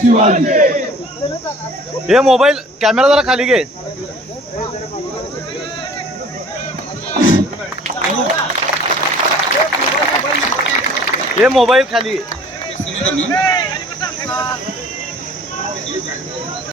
ये mobile camera जरा खाली गए ये मोबाइल खाली